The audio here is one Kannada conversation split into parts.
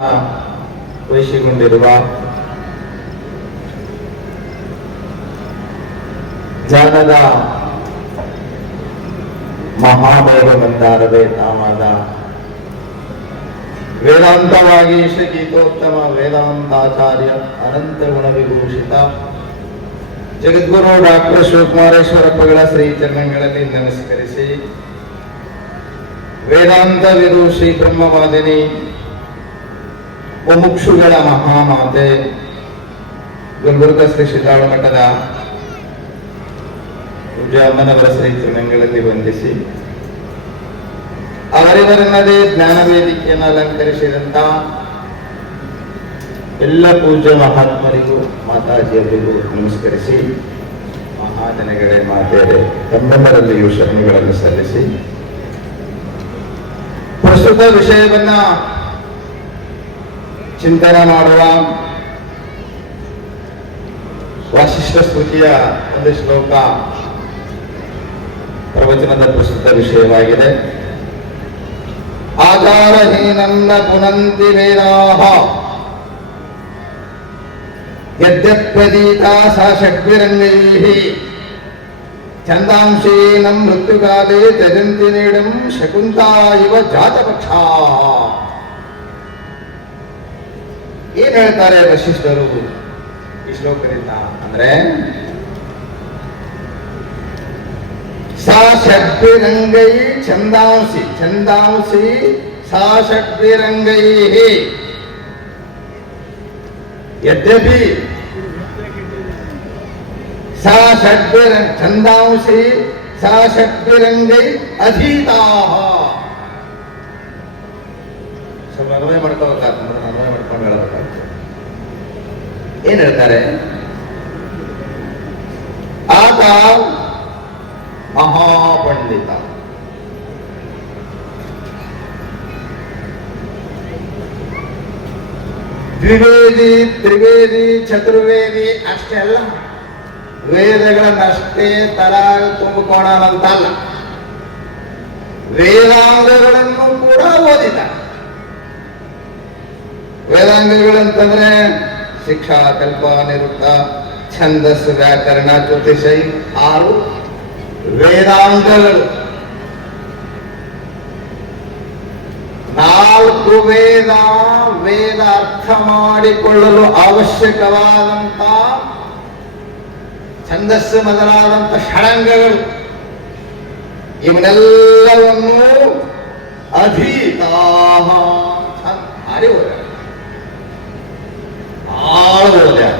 ವಹಿಸಿಕೊಂಡಿರುವ ಜ್ಞಾನದ ಮಹಾಭೈರವಂತಾರವೇ ನಾಮದ. ವೇದಾಂತವಾಗಿ ಗೀತೋತ್ತಮ ವೇದಾಂತಾಚಾರ್ಯ ಅನಂತ ಗುಣ ವಿಭೂಷಿತ ಜಗದ್ಗುರು ಡಾಕ್ಟರ್ ಶಿವಕುಮಾರೇಶ್ವರಪ್ಪಗಳ ಶ್ರೀ ಚರಣಗಳಲ್ಲಿ ನಮಸ್ಕರಿಸಿ. ವೇದಾಂತ ಶ್ರೀ ಬ್ರಹ್ಮವಾದಿನಿ ಮುಮುಕ್ಷುಗಳ ಮಹಾಮಾತೆ. ಗುಲ್ಬರ್ಗ ಶ್ರೀ ಸಿದ್ದಾಳ ಮಠದ ಅಮ್ಮನವರ ಶ್ರೀ ತೃಣಗಳಲ್ಲಿ ವಂದಿಸಿ. ಅವರಿವರನ್ನದೇ ಜ್ಞಾನ ವೇದಿಕೆಯನ್ನು ಅಲಂಕರಿಸಿದಂತ ಎಲ್ಲ ಪೂಜ್ಯ ಮಹಾತ್ಮರಿಗೂ, ಮಾತಾಜಿಯವರಿಗೂ ನಮಸ್ಕರಿಸಿ, ಮಹಾಜನಗಳೇ ಮಾತೆಯರೇ ತಮ್ಮೆಲ್ಲರಲ್ಲಿಯೂ ಶರಣಗಳನ್ನು ಸಲ್ಲಿಸಿ. ಪ್ರಸ್ತುತ ವಿಷಯವನ್ನ ಚಿಂತನೆ ಮಾಡುವ ವಾಸಿಷ್ಠ ಸ್ತುತಿಯ ಒಂದು ಶ್ಲೋಕ ಪ್ರವಚನದ ಪ್ರಸಿದ್ಧ ವಿಷಯವಾಗಿದೆ. ಆಚಾರಹೀನನ್ನ ಪುನಂತಿ ವೇದಾಹ ಯದ್ಯತ್ವದೀತಾ ಸಾ ಷಡ್ವಿರಂಗೈಃ ಚಂದಾಂಶೇನ ಮೃತ್ಯುಕಾಲೇ ತ್ಯಜಂತಿ ನೀಡಂ ಶಕುಂತಾ ಇವ ಜಾತಪಕ್ಷಾ ಏನ್ ಹೇಳ್ತಾರೆ ವಶಿಷ್ಠರು ಈ ಶ್ಲೋಕದಿಂದ ಅಂದ್ರೆ ಸಾ ಷಡ್ಭಿರಂಗೈ ಛಂದಾಂಸಿ ಛಂದಾಂಸಿ ಸಾ ಷಡ್ಭಿರಂಗೈ यद्यपि ಸಾ षड्भिर छंदांसी सा षड्भिरंगै अधीताः सब ಅನ್ವಯ ಮಾಡ್ಕೋಬೇಕಾದ್ರೆ ಏನ್ ಹೇಳ್ತಾರೆ? ಆತ ಮಹಾಪಂಡಿತ. ದ್ವಿವೇದಿ, ತ್ರಿವೇದಿ, ಚತುರ್ವೇದಿ ಅಷ್ಟೆಲ್ಲ ವೇದಗಳನ್ನಷ್ಟೇ ತರಾಗ ತುಂಬಿಕೊಳ್ಳೋಣಂತಲ್ಲ. ವೇದಾಂಗಗಳನ್ನು ಕೂಡ ಓದಿದ ವೇದಾಂಗಗಳಂತಂದ್ರೆ ಶಿಕ್ಷಾ ಕಲ್ಪ ನಿರುಕ್ತ ಛಂದಸ್ಸು ವ್ಯಾಕರಣ ಜ್ಯೋತಿಷ ಈ ಆರು ವೇದಾಂಗಗಳು ನಾಲ್ಕು ವೇದ ವೇದ ಅರ್ಥ ಮಾಡಿಕೊಳ್ಳಲು ಅವಶ್ಯಕವಾದಂತ ಛಂದಸ್ಸು ಮೊದಲಾದಂತ ಷಡಂಗಗಳು ಇವನ್ನೆಲ್ಲವನ್ನು ಅಧೀತಾಹ ಭಾರಿ ಓದ್ಯಾರ ಭಾಳ ಓದ್ಯಾರ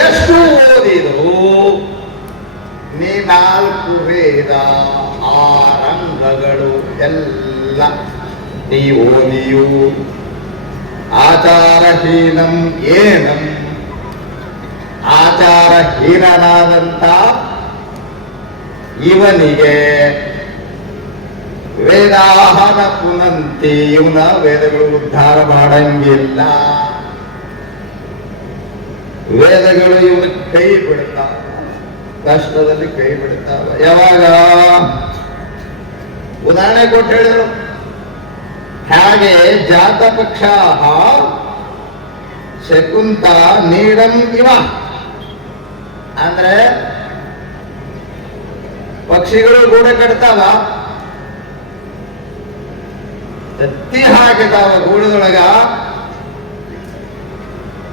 ಎಷ್ಟು ಓದಿದ್ರು ನೀ ನಾಲ್ಕು ವೇದ ಆ ರಂಗಗಳು ಎಲ್ಲ ನೀ ಓದಿಯು. ಆಚಾರಹೀನಂ ಏನಂ? ಆಚಾರಹೀನನಾದಂತ ಇವನಿಗೆ ವೇದಾಹನ ಪುನಂತಿ ಇವನ ವೇದಗಳು ಉದ್ಧಾರ ಮಾಡಂಗಿಲ್ಲ. ವೇದಗಳು ಇವನ ಕೈ ಬಿಡ್ತಾವ. ಕಷ್ಟದಲ್ಲಿ ಕೈ ಬಿಡ್ತಾವ. ಯಾವಾಗ? ಉದಾಹರಣೆ ಕೊಟ್ಟು ಹೇಳಿದ್ರು. ಹಾಗೆ ಜಾತ ಪಕ್ಷ ಶಕುಂತ ನೀಡಂ ಇವ. ಅಂದ್ರೆ ಪಕ್ಷಿಗಳು ಗೂಡ ಕಟ್ತಾವ. ಎತ್ತಿ ಹಾಕಿದಾವ ಗೂಡದೊಳಗ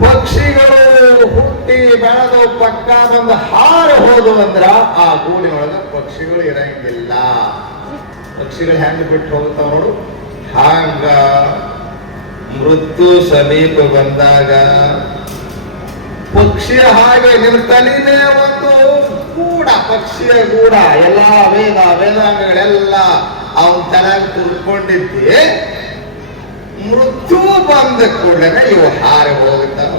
ಪಕ್ಷಿಗಳು ಹುಟ್ಟಿ ಬೆಳೆದು ಪಕ್ಕ ಬಂದು ಹಾರು ಹೋದು ಅಂದ್ರ ಆ ಗೂಡಿನೊಳಗ ಪಕ್ಷಿಗಳು ಇರಂಗಿಲ್ಲ. ಪಕ್ಷಿಗಳು ಹೆಂಗ್ ಬಿಟ್ಟು ಹೋಗ್ತಾವ ನೋಡು. ಹಾಂಗ ಮೃತ್ಯು ಸಮೀಪ ಬಂದಾಗ ಪಕ್ಷಿ ಹಾಗೆ ನಿರ್ತನೇ ಒಂದು ಗೂಡ, ಪಕ್ಷಿಯ ಗೂಡ, ಎಲ್ಲ ವೇದ, ವೇದಾಂಗಗಳೆಲ್ಲ ಅವನ್ ತಲೆಗೆ ತುಳ್ಕೊಂಡಿದ್ದೆ ಮೃತ್ಯು ಬಂದ ಕೂಡಲೇ ಇವು ಹಾರಿ ಹೋಗುತ್ತಾವ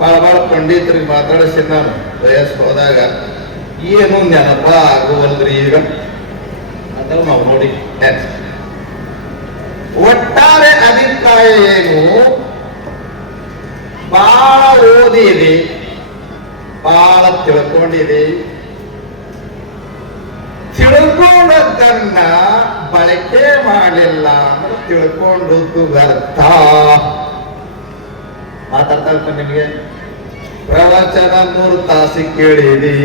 ಬಹಳ ಬಹಳ ಪಂಡಿತರಿಗೆ ಮಾತಾಡಿಸಿ ನಾನು ವಯಸ್ಸು ಹೋದಾಗ, ಏನು ನೆನಪ ಆಗುವಲ್ರಿ ಈಗ? ಅಂತ ನಾವು ನೋಡಿ. ಒಟ್ಟಾರೆ ಅಭಿಪ್ರಾಯ ಏನು? ಬಹಳ ಓದಿದೆ ಬಹಳ ತಿಳ್ಕೊಂಡಿದೆ. ತಿಳ್ಕೊಂಡದ್ದನ್ನ ಬಳಕೆ ಮಾಡಲಿಲ್ಲ ಅಂದ್ರೆ ತಿಳ್ಕೊಂಡದ್ದು ವ್ಯರ್ಥ. ಮಾತಾಡ್ತಾ ನಿಮಗೆ. ಪ್ರವಚನ ನೂರು ತಾಸಿ ಕೇಳಿದಿ.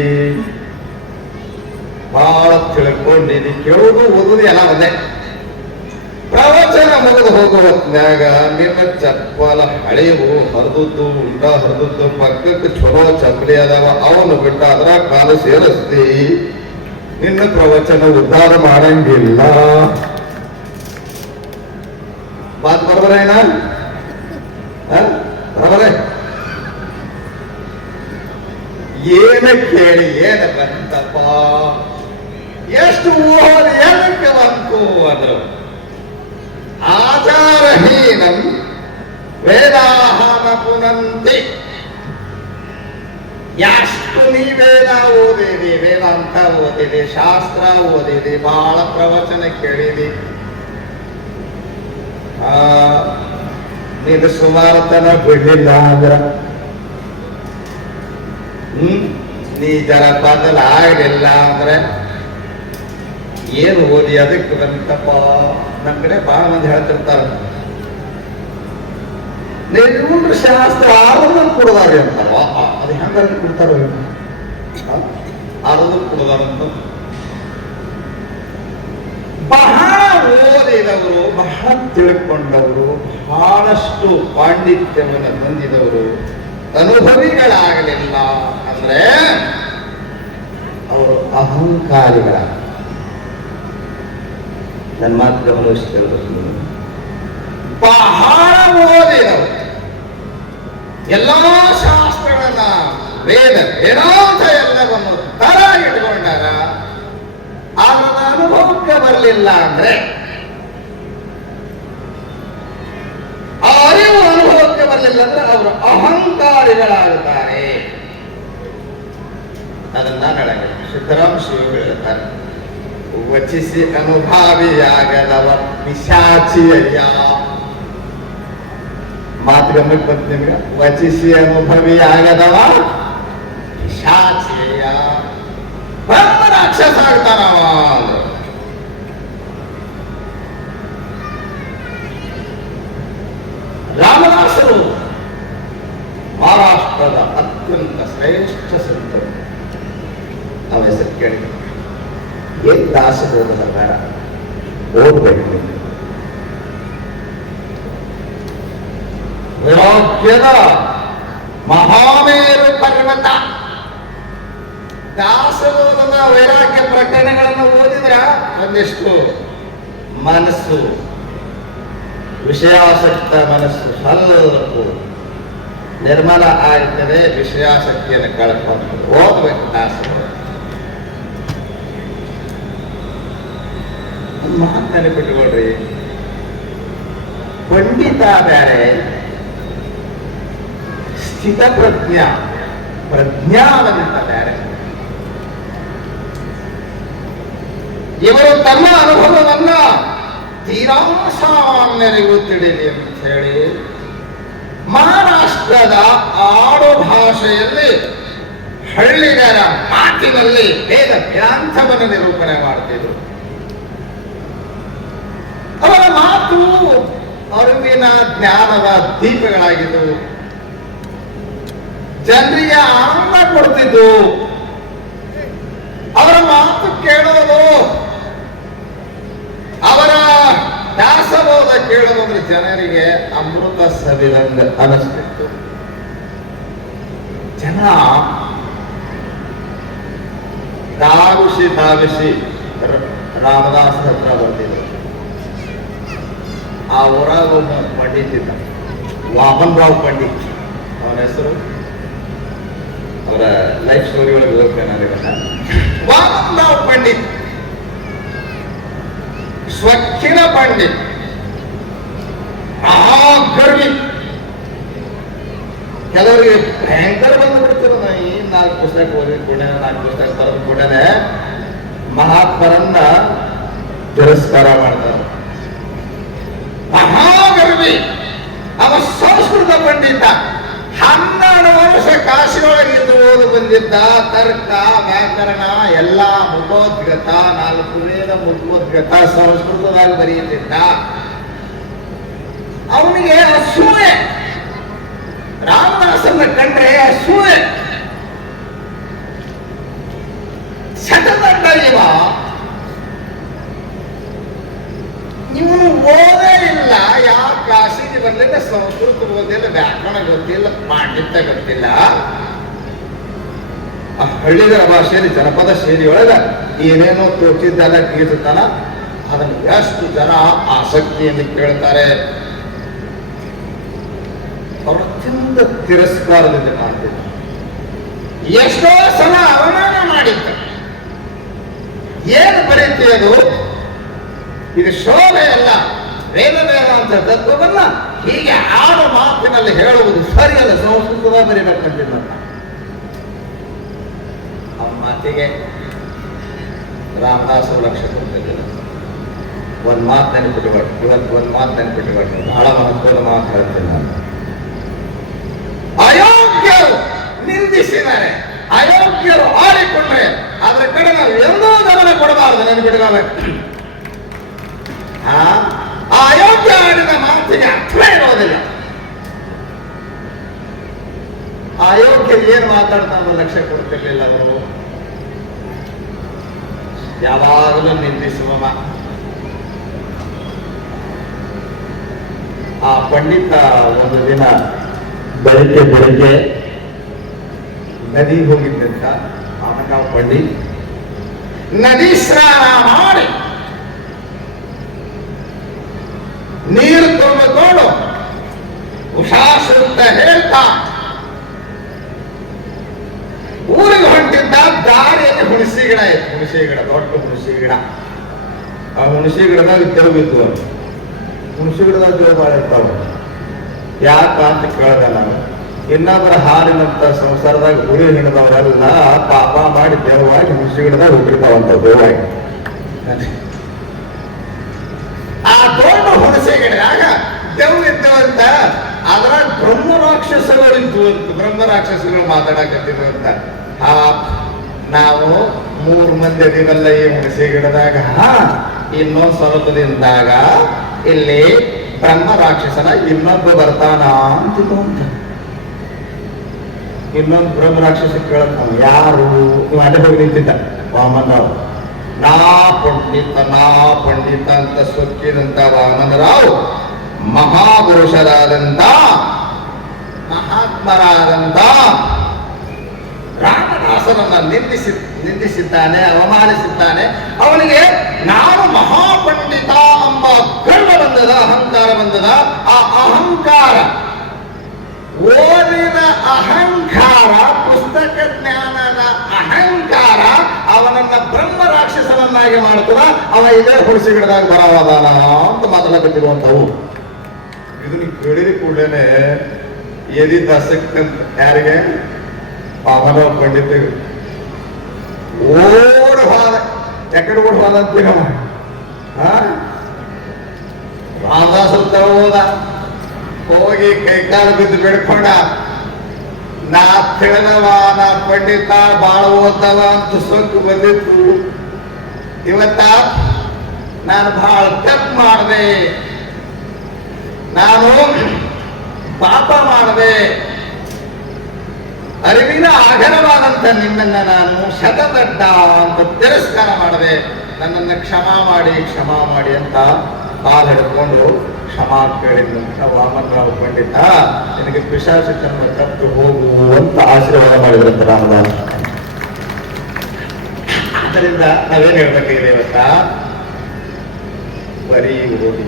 ಬಹಳ ತಿಳ್ಕೊಂಡಿದಿ. ಕೇಳುವುದು ಓದುದು ಎಲ್ಲ ಒಂದೇ. ಪ್ರವಚನ ಮುಗಿದು ಹೋಗುವ ಹೊತ್ನ್ಯಾಗ ನಿನ್ನ ಚಪ್ಪಲ ಹಳೆವು ಹರಿದದ್ದು, ಉಂಡ ಹರಿದದ್ದು, ಪಕ್ಕಕ್ಕೆ ಚಲೋ ಚಪ್ಪಲಿ ಅದಾವ ಅವನು ಬಿಟ್ಟ ಅದ್ರ ಕಾಲು ಸೇರಿಸ್ತಿ. ನಿನ್ನ ಪ್ರವಚನ ಉದ್ಧಾರ ಮಾಡಂಗಿಲ್ಲ. ಮಾತು ಬರಬರೇನ ಬರಬರೇ. ಏನ ಕೇಳಿ, ಏನ ಬಂತಪ್ಪ? ಎಷ್ಟು ಓದಿ ಏನಕ್ಕೆ ಬಂತು ಅಂದ್ರು. ಆಚಾರಹೀನಂ ವೇದಾಹನ ಪುನಂತಿ ಎಷ್ಟು ನೀ ವೇದ ಓದಿದಿ, ವೇದಾಂತ ಓದಿದಿ, ಶಾಸ್ತ್ರ ಓದಿದಿ, ಬಹಳ ಪ್ರವಚನ ಕೇಳಿದಿ. ಆ, ನೀನು ಸುಮಾರತನ ಬಿಡ್ಲಿಲ್ಲ ಅಂದ್ರ ಹ್ಮ್, ನೀ ಜರ ಬದಲಾಗಲಿಲ್ಲ ಅಂದ್ರೆ ಏನು ಓದಿ ಅದಕ್ಕೆ ಬಂತಪ್ಪ? ನಮ್ಮ ಕಡೆ ಬಹಳ ಮಂದಿ ಹೇಳ್ತಿರ್ತಾರ. ನೆಲ್ಲೂರು ಶಾಸ್ತ್ರ ಆರಂಭ ಕೊಡದಾರೆ ಅಂತಾರ ಅದು ಹೆಂಗಾರ ಕೊಡ್ತಾರ ಕೊಡದಾರಂತ ಬಹಳ ಓದಿದವರು ಬಹಳ ತಿಳ್ಕೊಂಡವರು ಬಹಳಷ್ಟು ಪಾಂಡಿತ್ಯವನ್ನು ಹೊಂದಿದವರು ಅನುಭವಿಗಳಾಗಲಿಲ್ಲ ಅಂದ್ರೆ ಅವರು ಅಹಂಕಾರಿಗಳ ನನ್ನ ಮಾತು ಗಮನಿಸ್ತೇವೆ ಬಹಳ ಓದಿದವರು. ಎಲ್ಲಾ ಶಾಸ್ತ್ರಗಳನ್ನ ವೇದ ವೇದಾಂತ ಎಲ್ಲವನ್ನು ತರ ಇಟ್ಕೊಂಡಾಗ ಅವರ ಅನುಭವಕ್ಕೆ ಬರಲಿಲ್ಲ ಅಂದ್ರೆ ಆ ಅರಿವು ಅನುಭವಕ್ಕೆ ಬರಲಿಲ್ಲ ಅಂದ್ರೆ ಅವರು ಅಹಂಕಾರಿಗಳಾಗುತ್ತಾರೆ. ಅದನ್ನ ನಡೆಯ ಸಿದ್ದರಾಮ ಶಿವ ಹೇಳ್ತಾರೆ. ವಚಿಸಿ ಅನುಭಾವಿಯಾಗದವ ಪಿಶಾಚಿಯ ಗಮನಕ್ಕೆ ಬಂತು ನಿಮ್ಗೆ ವಚಿಸಿ ಅನುಭವಿಯಾಗದವ ಪಿಶಾಚಿಯಯ್ಯ ಬ್ರಹ್ಮ ರಾಕ್ಷಸ ಆಗ್ತಾನವ ಅಂದ್ರು ರಾಮದಾಸರು ಮಹಾರಾಷ್ಟ್ರದ ಅತ್ಯಂತ ಶ್ರೇಷ್ಠ ಸಂತರು ಅವರ ಹೆಸರು ಕೇಳಿ ಏನ್ ದಾಸಬೋಧನ ಬೇಡ ಓದ್ಬೇಕು ನೀವು. ವೈರಾಗ್ಯದ ಮಹಾಮೇರು ಪರ್ವತ ದಾಸಬೋಧನ ವೈರಾಗ್ಯ ಪ್ರಕರಣಗಳನ್ನು ಓದಿದ್ರ ಒಂದಿಷ್ಟು ಮನಸ್ಸು, ವಿಷಯಾಸಕ್ತ ಮನಸ್ಸು ಸ್ವಲ್ಪ ನಿರ್ಮಲ ಆಗ್ತದೆ, ವಿಷಯಾಸಕ್ತಿಯನ್ನು ಕಳ್ಕೊಂಡು ಓದ್ಬೇಕು ಒಂದು ಮಾತು ನೆನಪಿಟ್ಕೊಳ್ರಿ ಪಂಡಿತ ಬೇರೆ ಸ್ಥಿತ ಪ್ರಜ್ಞಾ ಪ್ರಜ್ಞಾನದಿಂದ ಬೇರೆ ಇವರು ತಮ್ಮ ಅನುಭವವನ್ನ ತೀರಾ ಸಾಮಾನ್ಯರಿಗೂ ತಿಳಿಲಿ ಅಂತ ಹೇಳಿ ಮಹಾರಾಷ್ಟ್ರದ ಆಡು ಭಾಷೆಯಲ್ಲಿ ಹಳ್ಳಿಗರ ಮಾತಿನಲ್ಲಿ ವೇದ ಗ್ರಂಥವನ್ನು ನಿರೂಪಣೆ ಮಾಡ್ತಿದ್ರು. ಅವರ ಮಾತು ಅರಿವಿನ ಜ್ಞಾನದ ದೀಪಗಳಾಗಿದ್ದವು ಜನರಿಗೆ ಆನಂದ ಕೊಡ್ತಿದ್ದು. ಅವರ ಮಾತು ಕೇಳೋದು. ಅವರ ದಾಸಬೋಧ ಕೇಳೋದು ಅಂದ್ರೆ ಜನರಿಗೆ ಅಮೃತ ಸವಿದಂಗ ಅನಿಸ್ತಿತ್ತು. ಜನ ಧಾವಿಸಿ ಧಾವಿಸಿ ರಾಮದಾಸ್ ಹತ್ರ ಬಂದಿದ್ದರು ಆ ಊರಾಗ ಒಬ್ಬ ಪಂಡಿತ್ ಇದ್ದ ವಾಮನ್ ರಾವ್ ಪಂಡಿತ್, ಅವನ ಹೆಸರು ಅವರ ಲೈಫ್ ಸ್ಟೋರಿ ಒಳಗೆ ಓದ್ತೇನೆ ವಾಮನ್ ರಾವ್ ಪಂಡಿತ್. ಸ್ವಚ್ಛಿನ ಪಂಡಿತ್. ಮಹಾಗರ್ವಿ ಕೆಲವರಿಗೆ ಭಯಂಕರ ಬಂದು ಬಿಡ್ತಾರೆ ಈ ನಾಲ್ಕು ಪುಸ್ತಕ ಓದಿದ ಕೂಡ ನಾಲ್ಕು ಪುಸ್ತಕ ಬರೆದ ಕೂಡನೆ ಮಹಾತ್ಮರನ್ನ ತಿರಸ್ಕಾರ ಮಾಡ್ತಾರೆ. ಮಹಾಗರ್ವಿ ಅವ ಸಂಸ್ಕೃತ ಪಂಡಿತ. ಹನ್ನೆರಡು ವರ್ಷ ಕಾಶಿಯೊಳಗೆ ಇದ್ದು ಓದು ಬಂದಿದ್ದ ಓದಿದ್ದ ತರ್ಕ ವ್ಯಾಕರಣ ಎಲ್ಲ ಮುಖೋದ್ಗತ ನಾಲ್ಕು ವೇದ ಮುಖೋದ್ಗತ ಸಂಸ್ಕೃತದಾಗ ಬರೆಯುತ್ತಿದ್ದ ಅವನಿಗೆ ಅಸೂಯೆ ರಾಮದಾಸನ್ನ ಕಂಡ್ರೆ ಅಸೂಯೆ ಶತದಂಡ ಇವ ಇವನು ಓದೇ ಇಲ್ಲ. ಯಾವ ಕ್ಲಾಸಿಗೆ ಬಂದಿಲ್ಲ ಸಂಸ್ಕೃತ ಓದಿಲ್ಲ ವ್ಯಾಕರಣ ಗೊತ್ತಿಲ್ಲ ಪಾಂಡಿತ್ಯ ಗೊತ್ತಿಲ್ಲ. ಆ ಹಳ್ಳಿಗರ ಭಾಷೆಯಲ್ಲಿ ಜನಪದ ಶೈಲಿಯೊಳಗ ಏನೇನೋ ತೋಚಿದ್ದಲ್ಲ ಕೀರ್ತನ ಅದನ್ನು ಎಷ್ಟು ಜನ ಆಸಕ್ತಿಯಲ್ಲಿ ಕೇಳ್ತಾರೆ. ಅವರು ಅತ್ಯಂತ ತಿರಸ್ಕಾರದಿಂದ ಮಾಡ್ತಿದ್ದ ಎಷ್ಟೋ ಸಲ ಅವಮಾನ ಮಾಡಿದ್ದ ಏನು ಬರೀತಿ ಅದು? ಇದು ಶೋಭೆ ಅಲ್ಲ ವೇದ ಅಂತ ತತ್ವವನ್ನ ಹೀಗೆ ಆಡು ಮಾತಿನಲ್ಲಿ ಹೇಳುವುದು ಸರಿಯಲ್ಲ ಸಂಸ್ಕೃತದ ಬರೀಬೇಕಂತಿಲ್ಲ ಅವನ ಮಾತಿಗೆ ರಾಮದಾಸರು ಲಕ್ಷ ಕೊಡ್ತಿದ್ದರು ಒಂದ್ ಮಾತು ನೆನಪಿಟ್ಟುಕೊಂಡು ಇವತ್ತು ಒಂದ್ ಮಾತು ನೆನಪಿಟ್ಟುಕೊಂಡು ಬಹಳ ಮಹತ್ವದ ಮಾತು ಹೇಳ್ತೀನಿ ಅಯೋಗ್ಯರು ನಿಂದಿಸಿದರೆ, ಅಯೋಗ್ಯರು ಆಡಿಕೊಂಡ್ರೆ ಅದರ ಕಡೆ ನಾವು ಎಲ್ಲೋ ಗಮನ ಕೊಡಬಾರದು ನೆನಪಿಟ್ಕೋಬೇಕು ಆ ಅಯೋಗ್ಯ ಆಡಿದ ಮಾತಿಗೆ ಅರ್ಥವೇ ಇರೋದಿಲ್ಲ. ಅಯೋಗ್ಯ ಏನ್ ಮಾತಾಡ್ತಾನೋ ಲಕ್ಷ್ಯ ಕೊಡ್ತಿರ್ಲಿಲ್ಲ ಅವರು? ಯಾವಾಗಲೂ ನಿಂದಿಸುವ ಆ ಪಂಡಿತ ಒಂದು ದಿನ ಬೆಳಿಗ್ಗೆ ಬೆಳಿಗ್ಗೆ ನದಿ ಹೋಗಿದ್ದಂತ ನಾವು ಪಂಡಿತ್ ನದಿ ಸ್ನಾನ ಮಾಡಿ ನೀರು ತುಂಬಿಕೊಂಡು ಉಷಾಸುತ್ತ ಹೇಳ್ತಾ. ಊರಿಗೆ ಹೊಂಟಿದ್ದ ದಾರಿಯಲ್ಲಿ ಹುಣಸಿ ಗಿಡ ಇತ್ತು. ಹುಣಸಿ ಗಿಡ, ದೊಡ್ಡ ಹುಣಸಿ ಗಿಡ. ಆ ಹುಣಸಿ ಗಿಡದಾಗ ತೆರವಿತ್ತು ಹುಣಸಿ ಗಿಡದಾಗ ಜೋಳ ಇರ್ತಾವ ಯಾಕ ಅಂತ ಕೇಳ್ದೆ ನಾನು ಇನ್ನೊಬ್ಬರ ಹಾಲಿನಂತ ಸಂಸಾರದಾಗ ಹುಳಿ ಹಿಡಿದವರೆಲ್ಲ ಪಾಪ ಮಾಡಿ ದೇವವಾಗಿ ಹುಣಸಿ ಗಿಡದಾಗ ಹುಟ್ಟಿರ್ತಾವಂತ ದೇವವಾಗಿ ಆ ದೊಡ್ಡ ಹುಣಸೆ ಗಿಡದಾಗ ದೇವ್ ಇದ್ದವಂತ ಅದ್ರಾಗ ಬ್ರಹ್ಮ ರಾಕ್ಷಸಗಳು ಇದ್ವು ಅಂತ, ಬ್ರಹ್ಮ ರಾಕ್ಷಸಗಳು ಮಾತಾಡಕತ್ತಿದ್ರು ಅಂತ. ಆ, ನಾವು ಮೂರು ಮಂದಿ ಅದೀವಲ್ಲ ಈ ಹುಣಸೆ ಗಿಡದಾಗ. ಇನ್ನೊಂದ್ ಸ್ವಲ್ಪ ದಿನದಾಗ ಇಲ್ಲಿ ಬ್ರಹ್ಮ ರಾಕ್ಷಸನ ಇನ್ನೊಬ್ಬ ಬರ್ತಾನ ಅಂತ. ಇನ್ನೊಂದು ಬ್ರಹ್ಮ ರಾಕ್ಷಸ ಕೇಳತ್ತ ಯಾರು? ನೀವು ಅಡ್ಡ ಹೋಗಿ ನಿಂತಿದ್ದ, ವಾಮನರಾವ್. ನಾ ಪಂಡಿತ ನಾ ಪಂಡಿತ ಅಂತ ಸೊಕ್ಕಿದಂತ ವಾಮನರಾವ್ ಮಹಾಪುರುಷರಾದಂತ ಮಹಾತ್ಮರಾದಂತ ರಾಮದಾಸನನ್ನ ನಿಂದಿಸಿ ನಿಂದಿಸಿದ್ದಾನೆ, ಅವಮಾನಿಸಿದ್ದಾನೆ. ಅವನಿಗೆ ನಾನು ಮಹಾಪಂಡಿತ ಎಂಬ ಗರ್ವ ಬಂದದ, ಅಹಂಕಾರ ಬಂದದ. ಆ ಅಹಂಕಾರ, ಓದಿನ ಅಹಂಕಾರ, ಪುಸ್ತಕ ಜ್ಞಾನದ ಅಹಂಕಾರ ಅವನನ್ನ ಬ್ರಹ್ಮ ರಾಕ್ಷಸನನ್ನಾಗಿ ಮಾಡ್ತದ. ಅವ ಇದೇ ಹುಣಸಿ ಗಿಡದಾಗ ಬರವಾದಾನ ಅಂತ ಮಾತನಾಡುತ್ತಿರುವಂತವು ಇದನ್ನ ಕೇಳಿದ ಕೂಡಲೇ ಎದಿದ್ದ ಆಸಕ್ತಿ ಅಂತ ಯಾರಿಗೆ ಪಾಮರ ಪಂಡಿತ ಓಡ್ ಹೋದ ಎಕಡೆ ಓಡ್ ಹೋದ ಅಂತೀರ ರಾಮದಾಸರ ತರ ಹೋದ ಹೋಗಿ ಕೈಕಾಲು ಬಿದ್ದು ಬೆಡ್ಕೊಂಡ ನಾ ತಿಳಿದವ ನಾ ಪಂಡಿತ ಬಾಳ ಓದ್ತವ ಅಂತ ಸೊಕ್ಕು ಬಂದಿತ್ತು ಇವತ್ತ ನಾನು ಬಹಳ ತಪ್ಪು ಮಾಡಿದೆ ನಾನು ಪಾಪ ಮಾಡದೆ ಅರಿವಿನ ಅಘರವಾದಂಥ ನಿನ್ನನ್ನ ನಾನು ಶತದಡ್ಡ ಅಂತ ತಿರಸ್ಕಾರ ಮಾಡಿದೆ ನನ್ನನ್ನು ಕ್ಷಮಾ ಮಾಡಿ ಕ್ಷಮಾ ಮಾಡಿ ಅಂತ ಹಿಡ್ಕೊಂಡು ಕ್ಷಮಾ ಕೇಳಿದಂತ ವಾಮನರಾವ್ ಪಂಡಿತ, ನಿನಗೆ ಪಿಶಾಚ ಜನ್ಮ ತಪ್ಪು ಹೋಗು ಅಂತ ಆಶೀರ್ವಾದ ಮಾಡಿದ್ರಂತ ರಾಮದಾಸ್ ಅದರಿಂದ ನಾವೇನ್ ಹೇಳ್ಬೇಕಾಗಿದೆ ಇವತ್ತ? ಬರೀ ಓದಿ.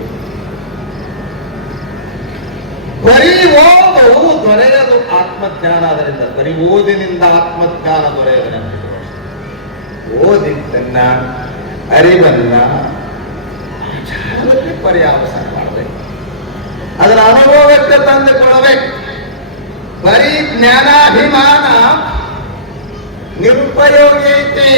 ಬರೀ ಓದು ದೊರೆಯದು ಆತ್ಮಜ್ಞಾನ ಅದರಿಂದ ಬರೀ ಓದಿನಿಂದ ಆತ್ಮಜ್ಞಾನ ದೊರೆಯದು ಓದಿದ್ದನ್ನ, ಅರಿವನ್ನ ಆಚಾರದಲ್ಲಿ ಮಾಡಬೇಕು. ಅದರ ಅನುಭವಕ್ಕೆ ತಂದುಕೊಳ್ಳಬೇಕು ಬರೀ ಜ್ಞಾನಾಭಿಮಾನ ನಿರುಪಯೋಗಿ ಐತಿ.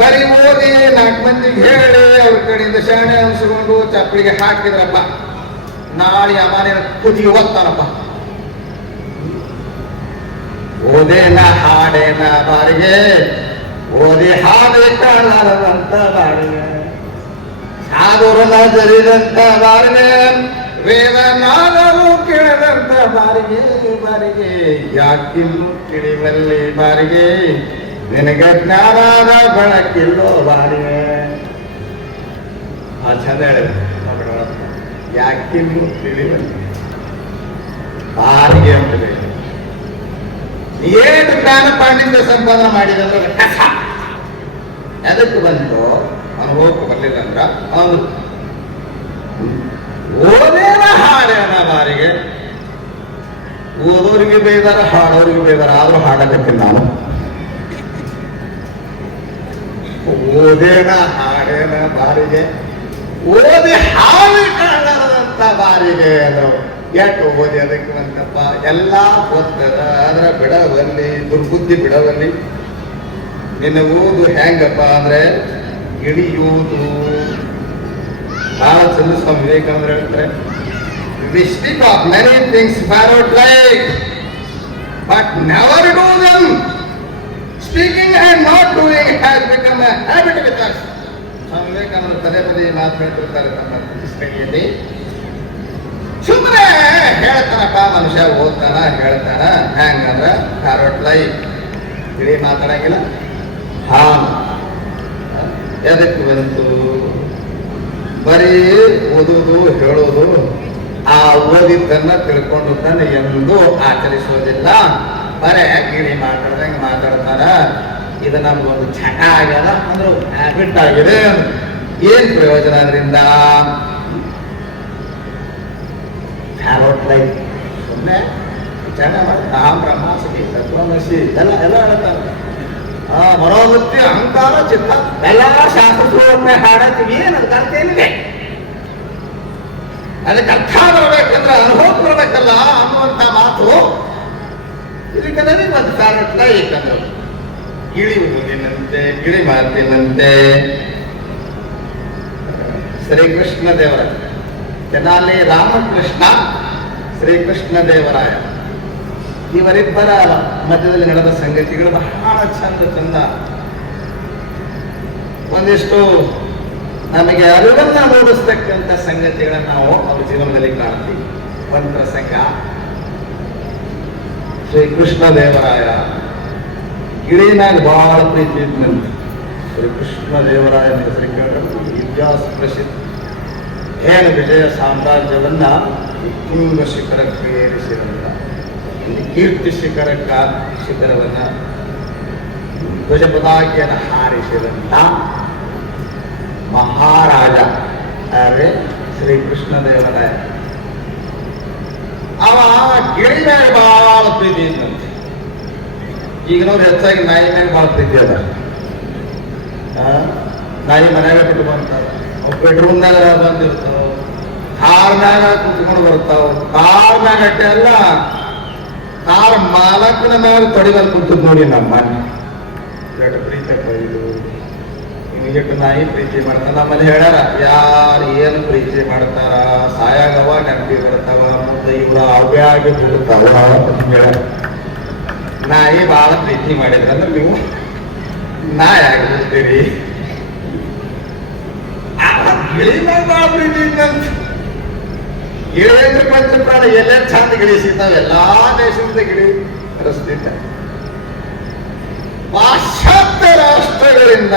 ಬರೀ ಓದಿ ನಾಲ್ಕು ಮಂದಿಗೆ ಹೇಳಿ ಅವ್ರ ಕಡೆಯಿಂದ ಶಾಣೆ ಅನಿಸಿಕೊಂಡು ಚಪ್ಪಲಿಗೆ ಹಾಕಿದ್ರಪ್ಪ. ನಾಳೆ ಅಮಾನಿನ ಕುದಿಗೆ ಓದ್ತಾನಪ್ಪ ಓದೇನ ಹಾಡೇನ ಬಾರಿಗೆ ಓದಿ ಹಾಡೆ ಕಾಣಲಾರದಂತ ಬಾರಿಗೆ ಸಾಧುರನ ಜರಿದಂತ ಬಾರಿಗೆ ವೇದನಾದರೂ ಕೇಳದಂತ ಬಾರಿಗೆ ಬಾರಿಗೆ ಯಾಕಿನ್ನು ತಿಳಿವಲ್ಲಿ ಬಾರಿಗೆ ನಿನಗೆ ಜ್ಞಾನದ ಬೆಳಕಿಲ್ಲೋ ಬಾರಿಗೆ ಆ ಚಂದ ಹೇಳಿದ್ರು ಯಾಕಿನ್ನು ತಿಳಿವಲ್ಲಿ ಬಾರಿಗೆ ಅಂತ ಹೇಳಿ ಏನು ಜ್ಞಾನ ಪಾಂಡಿತ್ಯ ಸಂಪಾದನೆ ಮಾಡಿದ ಕಸ. ಎದಕ್ಕೆ ಬಂತು? ಅನುಭವಕ್ಕೆ ಬರ್ಲಿಲ್ಲಂದ್ರ ಅವನು ಓದೇನ ಹಾಡೇನ ಬಾರಿಗೆ? ಓದೋರಿಗೆ ಬೇದಾರ ಹಾಡೋರಿಗೆ ಬೇದಾರ ಆದ್ರೂ ಹಾಡಕತ್ತಿ ನಾನು. ಓದೇನ ಹಾಡೇನ ಬಾರಿಗೆ? ಓದಿ ಹಾವಿ ಕಾಣದಂತ ಬಾರಿಗೆ ಅದು ಎಷ್ಟು ಓದಿ ಅದಕ್ಕೆ ಬಂತಪ್ಪ ಎಲ್ಲ ಓದ್ತದ ಆದ್ರೆ ಬಿಡವಲ್ಲಿ, ದುರ್ಬುದ್ಧಿ ಬಿಡವಲ್ಲಿ ನಿನ್ನ ಓದು ಹೆಂಗಪ್ಪ ಅಂದ್ರೆ ಇಳಿಯುವುದು. ಬಹಳ ಚಂದ ಸ್ವಾಮಿ ವಿವೇಕಾನಂದ್ರ ಹೇಳ್ತಾರೆ. We speak of many things parrot like but never do them speaking and not doing has become a habit with us Swami Vivekananda ಪದೇ ಪದೇ ಮಾತು ಹೇಳ್ತಿರ್ತಾರೆ ತಮ್ಮ ಪುಸ್ತಕದಲ್ಲಿ ಸುಮ್ಮನೆ ಹೇಳ್ತಾನಪ್ಪ, ಮನುಷ್ಯ ಓದ್ತಾನ, ಹೇಳ್ತಾನ ಹೆಂಗಂದ್ರ ಬ್ಯಾರೋಟ್ ಲೈಫ್ ಇಡೀ ಮಾತಾಡಂಗಿಲ್ಲ. ಹಾ. ಎದಕ್ಕೆ ಬಂತು? ಬರೀ ಓದೋದು, ಹೇಳೋದು, ಆ ಓದಿದ್ದನ್ನ ತಿಳ್ಕೊಂಡು ತಿಳ್ಕೊಂಡದನ್ನ ಎಂದು ಆಚರಿಸೋದಿಲ್ಲ. ಬರೇ ಗಿಣಿ ಮಾತಾಡ್ದಂಗೆ ಮಾತಾಡ್ತಾರ. ಇದು ಒಂದು ಚಟ ಆಗ್ಯದ? ಅಂದ್ರೆ ಹ್ಯಾಬಿಟ್ ಆಗಿದೆ ಏನ್ ಪ್ರಯೋಜನ ಅದರಿಂದ? ಹ್ಯಾರೋಟ್ ಲೈಫ್ ಸುಮ್ಮನೆ ಮನೋವೃತ್ತಿ, ಅಹಂಕಾರ, ಚಿತ್ತ, ಎಲ್ಲ ಶಾಸ್ತ್ರಗಳನ್ನ ಹಾಡತ್ತೀವಿ ಅದಕ್ಕೆ ಅರ್ಥ ಏನಿದೆ? ಅದಕ್ಕೆ ಅರ್ಥ ಬರಬೇಕಂದ್ರೆ ಅನುಭವ ಬರಬೇಕಲ್ಲ ಅನ್ನುವಂತ ಮಾತು. ಇದಕ್ಕೆ ನನಗೆ ಒಂದು ಕಾರಣ ಏಕಂದ್ರೆ ಇಳಿಯುವುದು ನಿನ್ನಂತೆ ಗಿಳಿ ಮಾತಿನಂತೆ ಶ್ರೀಕೃಷ್ಣ ದೇವರಾಯ ತೆನಾಲಿ ರಾಮಕೃಷ್ಣ ಶ್ರೀಕೃಷ್ಣ ದೇವರಾಯ ಇವರಿಬ್ಬರ ಮಧ್ಯದಲ್ಲಿ ನಡೆದ ಸಂಗತಿಗಳು ಬಹಳ ಚಂದ ಚಂದ. ಒಂದಿಷ್ಟು ನಮಗೆ ಅರಿವನ್ನ ಮೂಡಿಸ್ತಕ್ಕಂಥ ಸಂಗತಿಗಳನ್ನು ನಾವು ಅವ್ರ ಜೀವನದಲ್ಲಿ ಕಾಣ್ತೀವಿ. ಒಂದು ಪ್ರಸಂಗ ಶ್ರೀ ಕೃಷ್ಣ ದೇವರಾಯ ಗಿಳಿನಾಗ ಬಹಳ ಪ್ರೀತಿ ಇದ್ನಂತೆ ಶ್ರೀ ಕೃಷ್ಣ ದೇವರಾಯ ಹೆಸರು ಕೇಳಿದ್ರೆ ಇತಿಹಾಸ ಪ್ರಸಿದ್ಧ. ಏನು ವಿಜಯ ಸಾಮ್ರಾಜ್ಯವನ್ನ ಉತ್ತುಂಗ ಶಿಖರಕ್ಕೆ ಒಂದು ಕೀರ್ತಿ ಶಿಖರಕ್ಕ ಶಿಖರವನ್ನ ಧ್ವಜ ಪತಾಕೆಯನ್ನು ಹಾರಿಸಿದಂತ ಮಹಾರಾಜ ಯಾರೇ ಶ್ರೀ ಕೃಷ್ಣ ದೇವರಾಯ. ಅವ ಗಿಳಿ ಮೇಲೆ ಬಹಳ ಪ್ರೀತಿ ಇದ್ದಂತೆ ಈಗಿನವ್ರು ಹೆಚ್ಚಾಗಿ ನಾಯಿ ಮೇಲೆ ಭಾಳ ಪ್ರೀತಿ ಅದ ನಾಯಿ ಮನ್ಯಾಗ ಬಿಟ್ಕೊಂತಾರ ಅವು ಬೆಡ್ರೂಮ್ನಾಗ ಬಂದಿರ್ತಾವ. ಕಾರ್ನಾಗ ಕುತ್ಕೊಂಡು ಬರ್ತಾವ. ಕಾರ್ನಾಗ ಅಟ್ಟೆ ಅಲ್ಲ. ಕಾರ್ ಮಾಲಕನ ಮೇಲೆ ತೊಡಿದಲ್ಲಿ ಕುಂತದ್ ನೋಡಿ ನಮ್ಮ ಮನೆ. ಪ್ರೀತಪ್ಪ ಇದು. ನಿಮಗೆಟ್ಟು ನಾಯಿ ಪ್ರೀತಿ ಮಾಡ್ತಾರ? ನಮ್ಮಲ್ಲಿ ಹೇಳ್ಯಾರ, ಯಾರು ಏನು ಪ್ರೀತಿ ಮಾಡ್ತಾರ? ಸಾಯಾಗವ, ನೆನಪಿ ಬರ್ತಾವ ಮುಂದೆ ಇವ್ರ ಅವೇ ಆಗಿ ಬಿಡ್ತಾವ ಹೇಳ್ಯಾರ ನಾಯಿ ಬಹಳ ಪ್ರೀತಿ ಮಾಡಿದ್ರೆ. ಅಂದ್ರೆ ನೀವು ನಾಯಿ ಆಗಿರ್ತೀರಿ. ಗಿಳಿ ಅಂದ್ರೆ ಪಂಚಪ್ರಾಣ ಎಲ್ಲೇ ಚಂದ ಗಿಳಿ ಸಿಗ್ತಾವೆ ಎಲ್ಲಾ ದೇಶದಿಂದ ಗಿಳಿ ರಸ್ತಿದ್ದ ಪಾಶ್ಚಾತ್ಯ ರಾಷ್ಟ್ರಗಳಿಂದ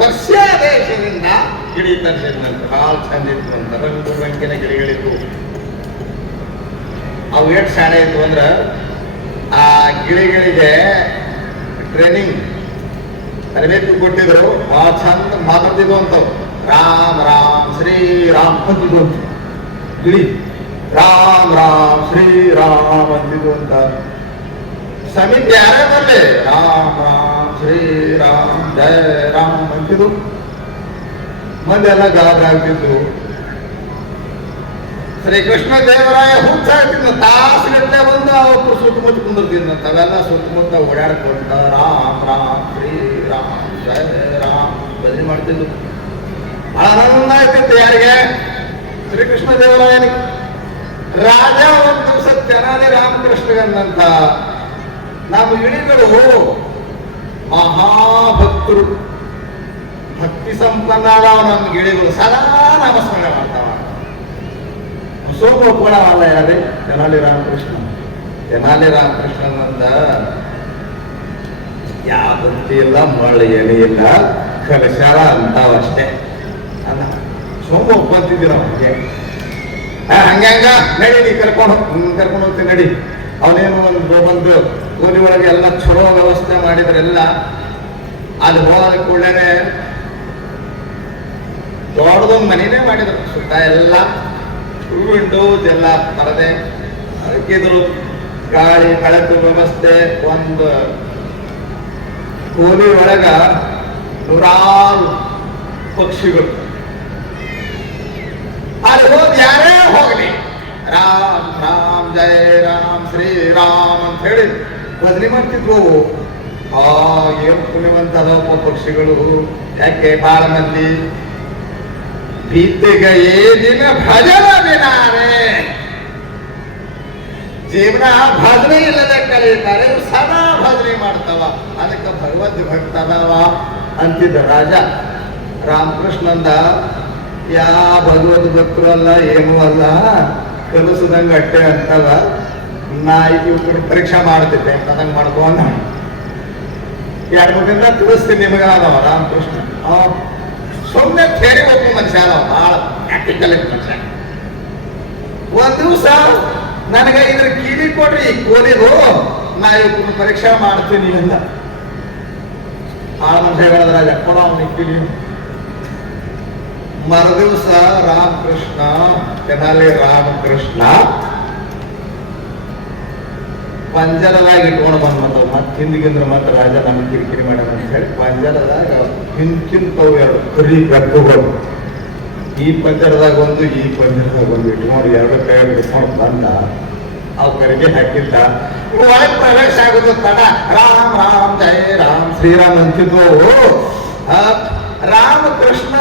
ರಷ್ಯಾ ದೇಶದಿಂದ ಗಿಳಿ ತರಿಸಿದ್ನಂತೆ ಬಹಳ ಚಂದ ಇತ್ತು ಅಂತ. ರಂಗು ರಂಗಿನ ಗಿಳಿಗಳಿದ್ವು. ಅವು ಎಷ್ಟು ಶಾಣೆ ಇದ್ವು ಅಂದ್ರ ಆ ಗಿಳಿಗಳಿಗೆ ಟ್ರೈನಿಂಗ್ ತರಬೇತಿ ಕೊಟ್ಟಿದ್ರು ಬಹಳ ಚಂದ ಮಾತಾಡ್ತಿದ್ವು ಅಂತವು ರಾಮ್ ರಾಮ್ ಶ್ರೀ ರಾಮ್ ಅಂತಿದ್ವು ಅಂತ ಗಿಳಿ ರಾಮ್ ರಾಮ್ ಶ್ರೀ ರಾಮ್ ಅಂತಿದ್ವು ಅಂತ ಸಮಿತಿ ಯಾರೇ ಬರಲಿ ರಾಮ್ ರಾಮ್ ಶ್ರೀ ರಾಮ್ ಜಯ ರಾಮ್ ಅಂತಿದ್ರು ಮಂದಿ ಎಲ್ಲ ಗಾಬರಿ ಆಗ್ತಿದ್ರು ಶ್ರೀ ಕೃಷ್ಣ ದೇವರಾಯ ಹುಚ್ಚಾಗ್ತಿದ್ದ ತಾಸುಗಟ್ಟಲೆ ಬಂದು ಅವತ್ತು ಸುತ್ತಮುತ್ತ ಕುಂದಿರ್ತಿದ್ದಂತ ತವೆಲ್ಲ ಸುತ್ತಮುತ್ತ ಓಡಾಡ್ಕೊಂಡ, ರಾಮ್ ರಾಮ್, ಶ್ರೀ, ರಾಮ್, ಜಯ, ರಾಮ್ ಭಜನೆ ಮಾಡ್ತಿದ್ರು ಆನಂದ ಆಗ್ತಿತ್ತು ಯಾರಿಗೆ ಶ್ರೀಕೃಷ್ಣ ದೇವರಾಯನಿಗೆ ರಾಜ ಒಂದು ದಿವಸ ತೆನಾಲಿ ರಾಮಕೃಷ್ಣಗಂದಂತ ನಮ್ಮ ಇಳಿಗಳು ಮಹಾಭಕ್ತರು. ಭಕ್ತಿ ಸಂಪನ್ನಾದವ ನಮ್ಮ ಗಿಳಿಗಳು ಸದಾ ನಮಸ್ಕಾರ ಮಾಡ್ತಾವ ಸೋಮ ಒಪ್ಕೊಳ್ಳವಲ್ಲ ಯಾರೇ? ತೆನಾಲಿ ರಾಮಕೃಷ್ಣ. ತೆನಾಲಿ ರಾಮಕೃಷ್ಣನಂದ ಯಾವ ಭಕ್ತಿ ಇಲ್ಲ ಮಳೆ ಏನೂ ಇಲ್ಲ, ಕಲಶಾಲ ಅಂತಾವಷ್ಟೇ. ಅಲ್ಲ, ಸೋಮ ಒಪ್ಪಂತಿದ್ದೀರ ಅವ್ನಿಗೆ? ಹಂಗ ಹಂಗ ನಡಿ, ನೀ ಕರ್ಕೊಂಡು ಹಂಗ್ ಕರ್ಕೊಂಡು ಹೋಗ್ತೀನಿ, ನಡಿ. ಅವನೇನು ಒಂದು ಒಂದು ಗೋಲಿ ಒಳಗೆ ಎಲ್ಲ ಚಲೋ ವ್ಯವಸ್ಥೆ ಮಾಡಿದ್ರೆಲ್ಲ, ಅಲ್ಲಿ ಹೋದ ಕೂಡಲೇ ದೊಡ್ಡದೊಂದು ಮನೆನೇ ಮಾಡಿದ್ರು, ಸುತ್ತ ಎಲ್ಲ ವಿಂಡೋಸ್ ಎಲ್ಲ ಪರದೆ ಹಾಕಿದ್ರು ಗಾಳಿ ಬೆಳಕು ವ್ಯವಸ್ಥೆ, ಒಂದು ಕೋಲಿ ಒಳಗ ನೂರಾರು ಪಕ್ಷಿಗಳು. ಅಲ್ಲಿ ಹೋಗಿ ಯಾರೇ ಹೋಗಲಿ. ರಾಮ್ ರಾಮ್, ಜಯ, ರಾಮ್ ಶ್ರೀರಾಮ್ ಅಂತ ಹೇಳಿ ಬದಲಿ ಮಾಡ್ತಿದ್ರು. ಆ, ಏನು ಪುಣ್ಯವಂತ ಪಕ್ಷಿಗಳು. ಯಾಕೆ ಬಾಳ ಮಂದಿ? ಬೀತಿಗೆ ದಿನ ಭಜನ ಬಿನಾರೆ ಜೀವನ ಭಜನೆ ಇಲ್ಲದೆ ಕಲಿತಾರೆ ಸದಾ ಭಜನೆ ಮಾಡ್ತಾವ. ಅದಕ್ಕೆ ಭಗವದ್ ಭಕ್ತದವ ಅಂತಿದ್ದ ರಾಜ. ರಾಮಕೃಷ್ಣಂದ, ಯಾ ಭಗವದ್ ಭಕ್ತರು ಅಲ್ಲ, ಏನೂ ಅಲ್ಲ, ಕಲಿಸದಂಗ ಅಟ್ಟೆ ಅಂತವ. ನಾ ಕಡೆ ಪರೀಕ್ಷೆ ಮಾಡ್ತಿದ್ದೆ ಅದಂಗ ಮಾಡ್ಕೊಂಡ ಎರಡು ಮೂರು ದಿನ ತಿಳಿಸ್ತೀನಿ ಅದಾವ ರಾಮಕೃಷ್ಣ. ಸುಮ್ಮನೆ ಥೇರಿ ಒಬ್ಬ ಮನುಷ್ಯ ಅದಾವ ಭಾಳ ಪ್ರಾಕ್ಟಿಕಲ್ ಮನುಷ್ಯ. ಒಂದ್ ದಿವಸ ನನಗೆ ಇದ್ರ ಕಿವಿ ಕೊಡ್ರಿ ಈ ಕೋಲಿದು ನಾ ಇವತ್ತು ಪರೀಕ್ಷೆ ಮಾಡ್ತೀನಿ ಅಂತ ಆ ಮನುಷ್ಯ ಹೇಳಿದ್ರ ಎಪ್ಪಡ ಅವನಿಗೆ ಕಿವಿ ಮರುದಿವಸ ರಾಮಕೃಷ್ಣ ತೆನಾಲಿ ರಾಮಕೃಷ್ಣ ಪಂಜರದಾಗ ಇಟ್ಕೊಂಡು ಬಂದ್ಬಂದವು ಮತ್ತೆ ಹಿಂದಿಗಿಂದ್ರೆ ಮತ್ತೆ ರಾಜ ನಮಗೆ ಕಿರಿಕಿರಿ ಮಾಡ್ಯಾನ ಅಂತ ಹೇಳಿ ಪಂಜರದಾಗ ಹಿಂತಿಂತವು ಎರಡು ಕರಿ ಬೆಕ್ಕುಗಳು ಈ ಪಂಜರದಾಗ ಒಂದು ಈ ಪಂಜರದಾಗ ಒಂದು ಇಟ್ಕೊಂಡು ಎರಡು ಕೈ ಇಟ್ಕೊಂಡು ಬಂದ ಅವು ಕರಿಗೆ ಹಾಕಿದ್ದ. ಒಳಗೆ ಪ್ರವೇಶ ಆಗೋದು ತಡ. ರಾಮ್ ರಾಮ್ ಜಯ ರಾಮ್ ಶ್ರೀರಾಮ್ ಅಂತಿದ್ವು ಆ, ರಾಮಕೃಷ್ಣ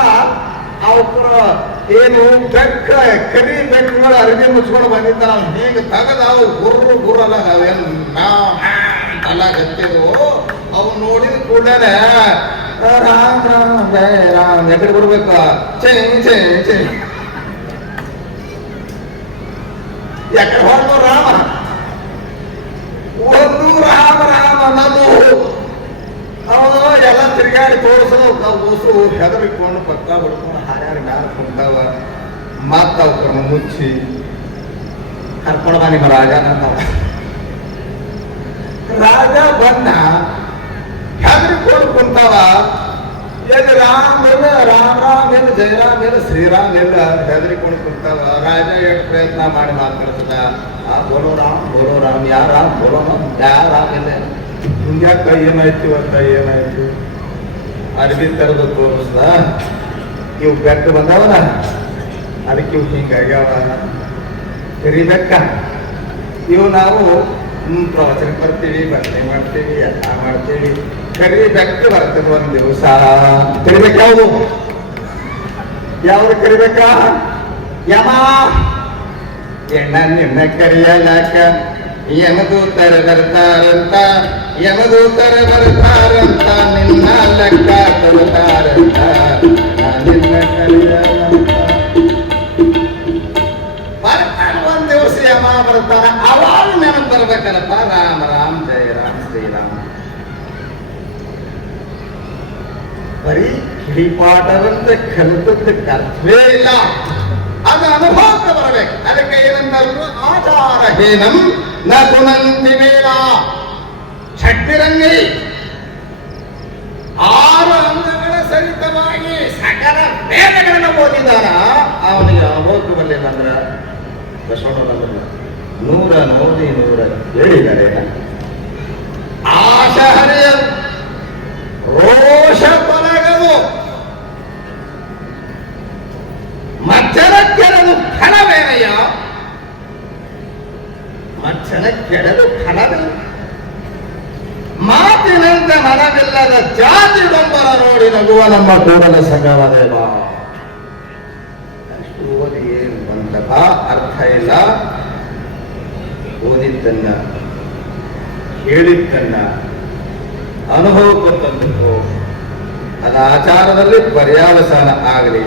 ಅವರ ಏನು ಬೆಕ್ಕ ಕರಿ ಬೆಟ್ಟಗಳು ಅರಿವಿ ಮುಚ್ಕೊಂಡು ಬಂದಿದ್ದ ನಾವು ಹೀಗೆ ತಗದ ಅವು ಗುರ್ರು ಗುರಲ್ಲ ನಾವೇನು ಅಲ್ಲ ಗತ್ತಿದ್ವು ಅವು ನೋಡಿದ ಕೂಡಲೇ ರಾಮ್, ರಾಮ ಜಯ ರಾಮ್ ಎಕಡೆ ಬರ್ಬೇಕ ಚೇ ಚೇ ಚೇ ಎಕಡೆ ಹೊರದು ರಾಮ. ಒಂದು ರಾಮ ರಾಮ ಅನ್ನೋದು ಅವನು ಎಲ್ಲ ತಿರುಗಾಡಿ ತೋರಿಸೋದು ಕೂಸು ಹೆದರಿಕೊಂಡು ಪಕ್ಕ ಬಿಡ್ಕೊಂಡು ಹಾರ್ಯಾಡಿ ಮ್ಯಾಲ ಕುಂತಾವ. ಮತ್ತ ಕಣ್ಣು ಮುಚ್ಚಿ, ಕರ್ಕೊಂಡು ಬಾ ನಿಮ್ಮ ರಾಜ ನಂದವ ರಾಜ ಬಂದ, ಹೆದರಿಕೊಂಡು ಕುಂತಾವ. ಎಲ್ಲಿ ರಾಮ್ ಇಲ್ಲ, ರಾಮ್ ರಾಮ್ ಇಲ್ಲ ಜಯರಾಮ್ ಇಲ್ಲ, ಶ್ರೀರಾಮ್ ಇಲ್ಲ, ಹೆದರಿಕೊಂಡು ಕುಂತಾವ. ರಾಜ ಎಷ್ಟು ಪ್ರಯತ್ನ ಮಾಡಿ ಮಾತಾಡ್ತದ? ಆ, ಬೋಲೋ ರಾಮ್ ಬೋಲೋ ರಾಮ್, ಯಾರ? ಬೋಲೋ ರಾಮ್ ಯಾರ ರಾಮ್ ಇಲ್ಲ. ಹಿಂಗ್ಯಾಕ ಏನಾಯ್ತು ಅಂತ ಏನಾಯ್ತು? ಅರ್ಬಿ ತರದ ತೋರಿಸ್ದ? ಇವು ಬೆಕ್ಕ ಬಂದವಲ್ಲ ಅದಕ್ಕೆ ಇವು ಹಿಂಗಾಗ್ಯಾವ ಬೆಕ್ಕ ಇವು ನಾವು ಪ್ರವಚನ ಬರ್ತೀವಿ ಭಜನೆ ಮಾಡ್ತೀವಿ, ಎಲ್ಲ ಮಾಡ್ತೀವಿ. ಕರಿಬೇಕ ಬರ್ತದೆ ಒಂದ್ ದಿವಸ. ಕರಿಬೇಕ ಯಾವುದು? ಯಾವ್ದು ಕರಿಬೇಕ? ಯಮ. ಎಣ್ಣ ನಿನ್ನ ಕರಿಯಲಾಕ. ಯಮದೂತರ ಬರ್ತಾರಂತ ಯಮದೂತರ ಬರ್ತಾರಂತ ನಿನ್ನ ಲೆಕ್ಕ ಕೊಡ್ತಾರಂತ ನಾ ನಿನ್ನ ಕರಿಯಲಾಕ ಬರ್ತಾನ ಒಂದ್ ದಿವಸ ಯಮ ಬರ್ತಾನ ಅವಾಗ ನೆನಪು ಬರ್ಬೇಕಲ್ಲಪ್ಪ ರಾಮ ರಾಮ್ ಜಯ ರಾಮ್ ಶ್ರೀರಾಮ್ ಬರೀ ಕಿಡಿಪಾಠದಂತೆ ಕಲಿತದ್ದಕ್ಕೆ ಅರ್ಥವೇ ಇಲ್ಲ ಅದು ಅನುಭವಕ್ಕೆ ಬರಬೇಕು ಅದಕ್ಕೆ ಏನಂತಂದ್ರು ಆಚಾರ ಹೇನಂ ನ ಕುಣಂತಿ ವೇದ ಷಡ್ಡಿರಂಗಿ ಆರು ಅಂಗಗಳ ಸಹಿತವಾಗಿ ಸಕಲ ವೇದಗಳನ್ನು ಓದಿದಾರ. ಅವನಿಗೆ ಅವತ್ತು ಬರಲಿಲ್ಲ ಅಂದ್ರ ಬಸವಣ್ಣನವರನ್ನ ನೂರ ನೋಡಿ ನೂರ ಹೇಳಿದ್ದಾರೆ. ಆಶ ಹರಿಯ ನಗುವ ನಮ್ಮ ಕೂಡಲ ಸಕಲ ದೇವ ಓದಿ ಏನು ಅರ್ಥ ಇಲ್ಲ. ಓದಿದ್ದನ್ನ ಕೇಳಿದ್ದನ್ನ ಅನುಭವಕ್ಕೆ ತಂದಿದ್ದು ಅದ ಆಚಾರದಲ್ಲಿ ಪರ್ಯಾವಸಾನ ಆಗಲಿ.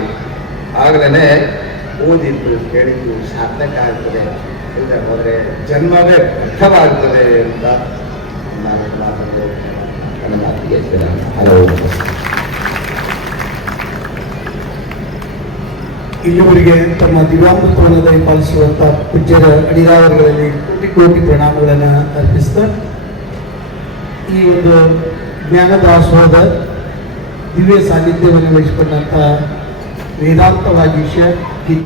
ಆಗಲೇ ಓದಿದ್ದು ಕೇಳಿದ್ದು ಸಾರ್ಥಕ ಆಗ್ತದೆ. ಇಲ್ಲದೆ ಹೋದ್ರೆ ಜನ್ಮವೇ ವ್ಯರ್ಥವಾಗ್ತದೆ ಅಂತ ನಾನು ಮಾತನ್ನು ನನ್ನ ಮಾತಿಗೆ ಹಲವು ಇಲ್ಲಿವರೆಗೆ ತಮ್ಮ ದಿವ್ಯಾಂಗತ್ವವನ್ನು ಪಾಲಿಸುವಂತ ಪೂಜ್ಯರ ಅಡಿದಾವರುಗಳಲ್ಲಿ ಕೋಟಿ ಕೋಟಿ ಪ್ರಣಾಮಗಳನ್ನು ಅರ್ಪಿಸ್ತಾ, ಈ ಒಂದು ಜ್ಞಾನದಾಸೋಹದ ದಿವ್ಯ ಸಾನ್ನಿಧ್ಯವನ್ನು ವಹಿಸಿಕೊಂಡಂತ ವೇದಾಂತ ವಾಗೀಶ